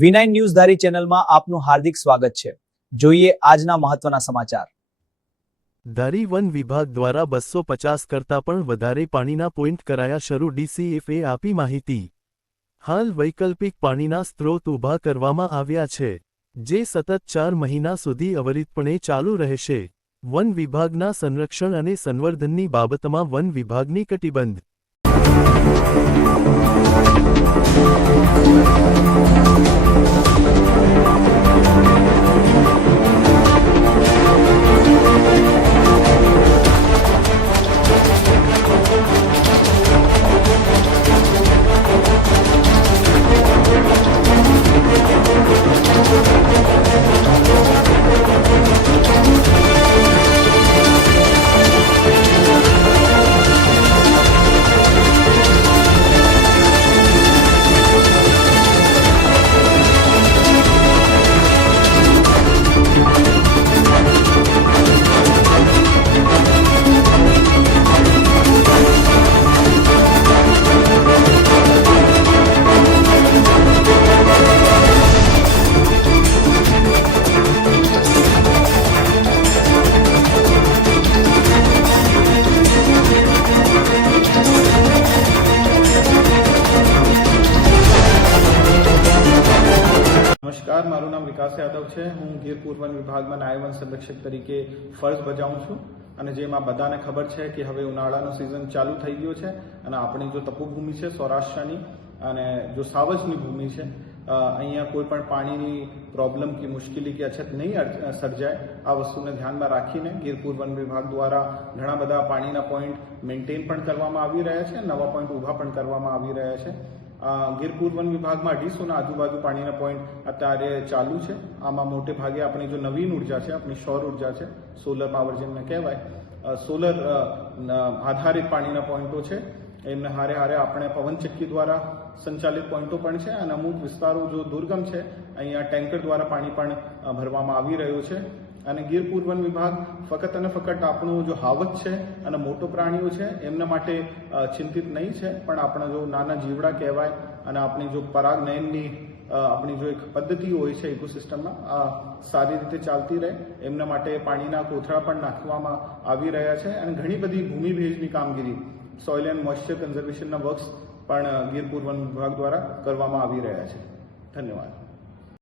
V9 news ધારી ચેનલમાં આપનું હાર્દિક સ્વાગત છે। જોઈએ આજના મહત્વના સમાચાર। ધારી વન વિભાગ દ્વારા 250 કરતાં પણ વધારે પાણીના પોઈન્ટ કરાયા શરૂ, DCFએ આપી માહિતી। હાલ વૈકલ્પિક પાણીના સ્ત્રોત ઊભા કરવામાં આવ્યા છે, જે સતત 4 મહિના સુધી અવિરતપણે ચાલુ રહેશે। વન વિભાગના સંરક્ષણ અને સંવર્ધનની બાબતમાં વન વિભાગની કટિબદ્ધ। नमस्कार, मारू नाम विकास यादव है। हूँ गिरपुर वन विभाग में नायब वन संरक्षक तरीके फर्ज बजाऊँ छूँ। અને જેમાં બધાને ખબર છે કે હવે ઉનાળાનો સિઝન ચાલુ થઈ ગયો છે અને આપણી જો તપોભૂમિ છે સૌરાષ્ટ્રની અને જો સાવજની ભૂમિ છે, અહીંયા કોઈ પણ પાણીની પ્રોબ્લેમ કે મુશ્કેલી કે અછત નહીં સર્જાય, આ વસ્તુને ધ્યાનમાં રાખીને ગીરપુર વન વિભાગ દ્વારા ઘણા બધા પાણીના પોઈન્ટ મેન્ટેન પણ કરવામાં આવી રહ્યા છે, નવા પોઈન્ટ ઊભા પણ કરવામાં આવી રહ્યા છે। ગીરપુર વન વિભાગમાં 250 આજુબાજુ પાણીના પોઈન્ટ અત્યારે ચાલુ છે। આમાં મોટે ભાગે આપણી જો નવીન ઉર્જા છે, આપણી સૌર ઉર્જા છે, સોલર પાવર જેમને કહેવાય, સોલર આધારિત પાણીના પોઈન્ટો છે। એમને હારે હારે આપણે પવનચક્કી દ્વારા સંચાલિત પોઈન્ટો પણ છે અને અમુક વિસ્તારો જો દુર્ગમ છે, અહીંયા ટેન્કર દ્વારા પાણી પણ ભરવામાં આવી રહ્યું છે। અને ગીરપુર વન વિભાગ ફક્ત અને ફક્ત આપણું જો હાવજ છે અને મોટો પ્રાણીઓ છે એમના માટે ચિંતિત નહીં છે, પણ આપણા જો નાના જીવડા કહેવાય અને આપણી જો પરાગનયનની આપણી જો એક પદ્ધતિ હોય છે ઇકોસિસ્ટમમાં, આ સારી રીતે ચાલતી રહે એમના માટે પાણીના કોથળા પણ નાખવામાં આવી રહ્યા છે અને ઘણી બધી ભૂમિ ભેજની કામગીરી, સોઇલ એન્ડ મોઇશ્ચર કન્ઝર્વેશનના વર્ક્સ પણ ગીરપુર વન વિભાગ દ્વારા કરવામાં આવી રહ્યા છે। ધન્યવાદ।